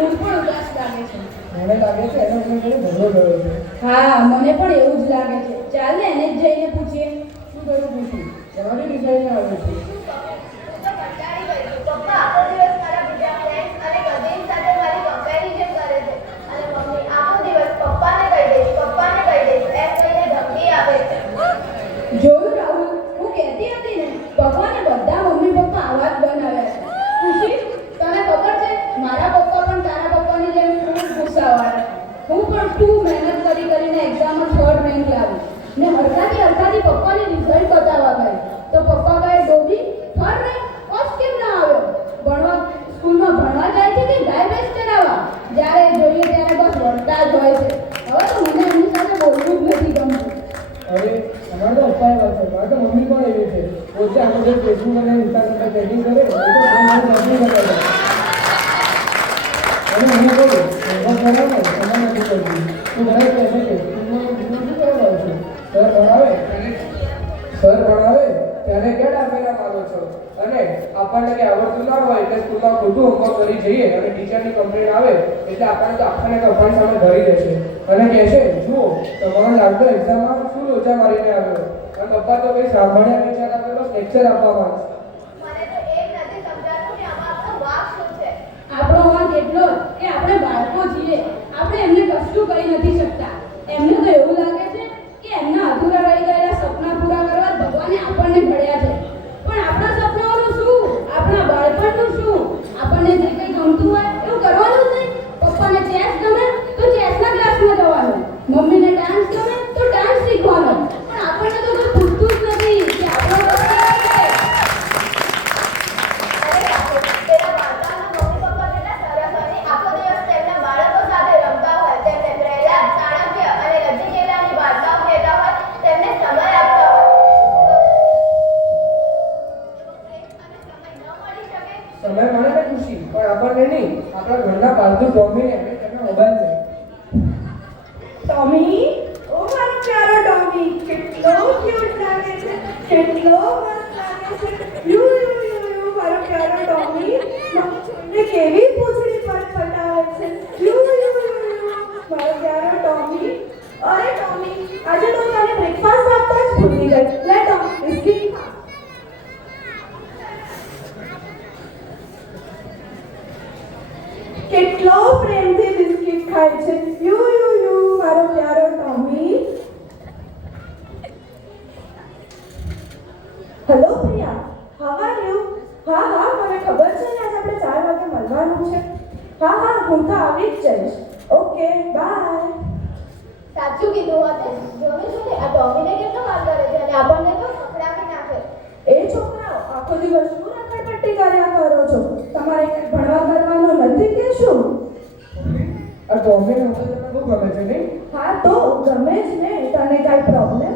Mood પણ ઉદાસ લાગે છે. મને લાગે છે એનો કોઈ ઘણો ગયો છે. હા, મને પણ એવું જ લાગે છે. ચાલ ને એને જ જઈને પૂછીએ. શું કરું પૂછું? તમારી ડિઝાઇન આવે છે. પપ્પા આખો દિવસ મારા બીજા ફ્રેન્ડ્સ અને કઝિન સાથે મારી કમ્પેરિઝન કરે છે અને મમ્મી આખો દિવસ પપ્પાને કહી દઈશ એમ કહીને ધમકી આપે છે. જોયું રાહુલ, હું કહેતી હતી ને, ભગવાને બધા મમ્મી પપ્પા આવા જ બનાવ્યા છે. ખુશી, તને ખબર છે મારા પપ્પા પણ તારા પપ્પાની જેમ ખૂબ ગુસ્સાવાળા. હું પણ ખૂબ મહેનત કરીને એક્ઝામમાં 3rd રેન્ક લાવી ને હરખાથી પપ્પાની રિઝલ્ટ બતાવવા ગઈ તો પપ્પા કહે, ડોબી 3rd રેન્ક ફર્સ્ટ કેમ ના આવ્યો? સ્કૂલમાં ભણવા જાય છે કે ગાય ભેંસ ચરાવવા? જ્યારે જોઈએ ત્યારે બસ વળતા જ હોય છે. હવે તો મને એમની સાથે બોલવું જ નથી ગમતું. અરે અમારે તો પપ્પા એવા છે, મારે તો મમ્મી પણ એવી છે. પોતે આખો દિવસ ફેસબુક અને ઇન્સ્ટાગ્રામ ચેટિંગ કરે એ તો નથી કરતા. અને મને કહું હોમવર્ક કરાવો સમય નથી કરતી. તો મને કહેશે કે શું કરાવો છો? સર ભણાવે ત્યારે ક્યાં ડામેલા મારો છો? અને આપણને કે આવડતું ના હોય એટલે સ્કૂલમાં ખોટું હોમવર્ક કરી જઈએ અને ટીચરની કમ્પ્લેન્ટ આવે એટલે આપણને તો આખાને કપાળ સામે ધરી દેશે અને કહેશે, જુઓ તમારો લાગતો એક્ઝામમાં શું લોચા મારીને આવ્યો. અને પપ્પા તો કંઈ સાંભળ્યા નહીં, ચાલ આપણે બસ લેક્ચર આપવામાં મને તો એ નથી સમજાતું કે આમાં આપણો વાંક શું છે. આપણો વાંક એટલો કે આપણે બાળકો છીએ. આપણે એમને કશું કરી નથી શકતા. એમને તો એવું લાગે છે કે એમના અધૂરા રહી ગયેલા સપના પૂરા કરવા ભગવાને આપણને ઘડ્યા છે. પણ આપણા સપનાઓનું શું? આપણા બાળપણનું શું? આપણને જે કંઈ ગમતું હોય એવું કરવાનું જ નહીં. પપ્પાને ચેસ ગમે તો ચેસના ક્લાસમાં જવાનું, મમ્મીને ડાન્સ ગમે તો ડાન્સ શીખવાનો. પણ આપણને તો કોઈ પૂછતું જ નથી કે આપણો રસ્તો શું છે. અરે રાહુલ, તેના વાર્તાના મમ્મી પપ્પા કેટલા સરસ અને આખો દિવસ તેમના બાળકો સાથે રમતા હોય, તેમને પ્રહલાદ, ચાણક્ય અને રચિકેલાની વાર્તાઓ કહેતા હોય, તેમને સમય આપતા હોય. સમય મળે ને ખુશી, પણ આપણને નહીં, આપણા ઘરના પાલતુ ટોમીને અને તેમના મોબાઈલને. ટોમી, ઓ મારો પ્યારો ટોમી, કેટલો ક્યુટ લાગે છે, કેટલો મસ્ત લાગે છે. યુ મારો પ્યારો ટોમી, મને કેવી પૂંછડી પર ફટાવે છે. યુ મારો પ્યારો ટોમી. અરે ટોમી, આજે તો તને બ્રેકફાસ્ટ આપતા જ ભૂલી ગઈ. લે ટોમી, બિસ્કિટ ખા. કેટલો પ્રેમથી બિસ્કિટ ખાય છે. યુ મારો પ્યારો Tommy. Hello Priya, how are you? હા મને ખબર છે ને આજે આપણે 4 વાગે મળવાનું છે. હા હું તો આવી જ જઈશ. Okay bye. સાચું કીધું હતું. જોયું છે કે આ ટોમીને કેટલો વાર કરે છે અને આપણને તો પકડાવી નાખે. એ છોકરાઓ આખો દિવસ શું રખડપટ્ટી કર્યા કરો છો? તમારે કંઈ ભણવા કરવાનું નથી કે શું? આ ટોમીને હવે તમને બહુ ગમે છે નહીં? હા તો ગમે જ ને. તને કાંઈ પ્રોબ્લેમ?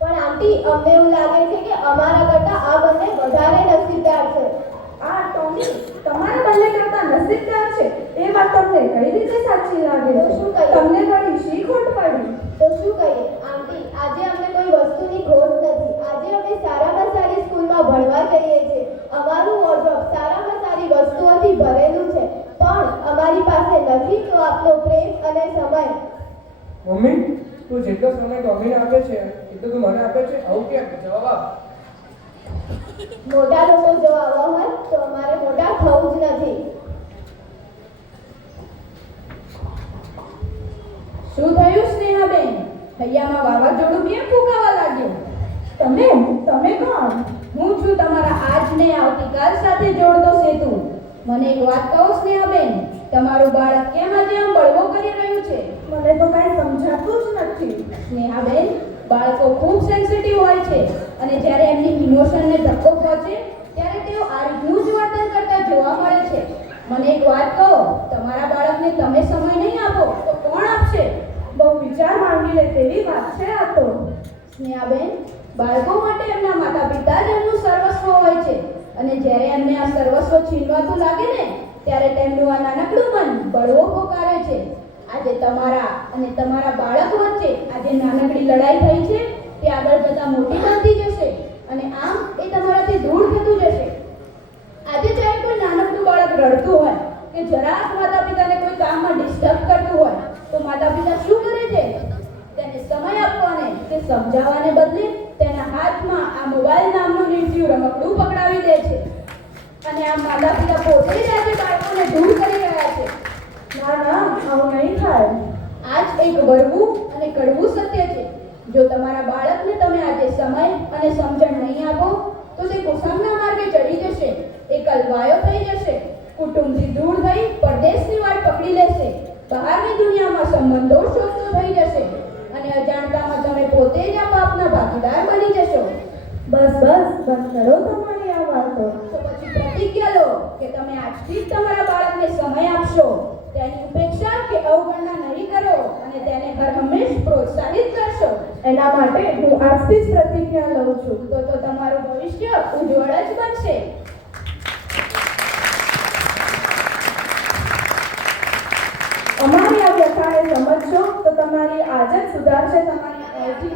પણ આંટી, અમને એવું લાગે છે કે અમારા કરતા આ બંને વધારે નસીબદાર છે. આ ટોમી તમારા બંને કરતા નસીબદાર છે એ વાત તમને કઈ રીતે સાચી લાગે તો છે? શું કહીએ? તમને ઘણી શી ખોટ પડી? તો શું કહીએ આંટી, આજે અમને કોઈ વસ્તુની ખોટ નથી. આજે અમે સારામાં સારી સ્કૂલમાં ભણવા જઈએ છીએ. અમારું વોર્ડરોબ સારામાં સારી વસ્તુઓથી ભરેલું છે, પણ અમારી પાસે નથી તો આપનો પ્રેમ અને સમય. મમ્મી, તું જેટલો સમય ટોમીને આપે છે એટલો તું મને આપે છે? આવું કેમ? જવાબ આપ. મોટા લોકો જો આવા હોય તો અમારે મોટા થવું જ નથી. શું થયું સ્નેહાબેન? હૈયામાં વાવાઝોડું કેમ ફૂંકાવા લાગ્યું? તમે કોણ? હું છું તમારા આજ ને આવતીકાલ સાથે જોડતો સેતુ. મને એક વાત કહો સ્નેહાબેન, તમારું બાળક કેમ આજે આમ બળવો કરી રહ્યું છે? મને તો કાંઈ સમજાતું જ નથી. સ્નેહાબેન, બાળકો ખૂબ સેન્સિટિવ હોય છે અને જ્યારે એમની ઇમોશનને ધક્કો પહોંચે ત્યારે તેઓ આ રીતનું જ વર્તન કરતા જોવા મળે છે. મને એક વાત કહો, તમારા બાળકને તમે સમય નહીં આપો તો કોણ આપશે? બહુ વિચાર માંગી લે તેવી વાત છે આ તો. સ્નેહાબેન, બાળકો માટે એમના માતા પિતા જ એમનું સર્વસ્વ હોય છે અને જ્યારે એમને આ સર્વસ્વ છીનવાતું લાગે ને ત્યારે તેમનું આ નાનકડું મન બળવો પોકારે છે. આજે તમારા અને તમારા બાળક વચ્ચે આજે નાનકડી લડાઈ થઈ છે તે આગળ જતા મોટી બનતી જશે અને આમ એ તમારાથી દૂર થતું જશે. આજે જ્યારે કોઈ નાનકડું બાળક રડતું હોય કે જરાક માતા પિતાને કોઈ કામમાં ડિસ્ટર્બ કરતું હોય તો માતા પિતા શું કરે છે? તેને સમય આપવાને કે સમજાવવાને બદલે તેના હાથમાં આ મોબાઈલ નામનું નિર્જીવ રમકડું પકડાવી દે છે. અને આ માતા પિતા પોતે જ આજે બાળકોને દૂર કરી રહ્યા છે. ના ના, આવું નહીં થાય. આ જ એક વરવું અને કડવું સત્ય છે. જો તમારા બાળકને તમે આજે સમય અને સમજણ નહીં આપો તો તે કુસંગના માર્ગે ચડી જશે, એકલવાયો થઈ જશે, કુટુંબથી દૂર થઈ પરદેશની વાટ પકડી લેશે, બહારની દુનિયામાં સંબંધો શોધતો થઈ જશે અને અજાણતામાં તમે પોતે જ આ પાપના ભાગીદાર બની જશો. બસ બસ, બંધ કરો તમારી આ વાતો. તો પછી પ્રતિજ્ઞા લો કે તમે આજથી જ તમારા બાળકને સમય આપશો, તેની ઉપેક્ષા કે અવગણના નહીં કરો અને તેને હર હંમેશ પ્રોત્સાહિત કરશો. એના માટે હું આજથી જ પ્રતિજ્ઞા લઉં છું. તો તમારું ભવિષ્ય ઉજ્જવળ જ બનશે. અમારી આ વ્યથાને સમજશો તો તમારી આદત સુધારશે તમારી અવધિ.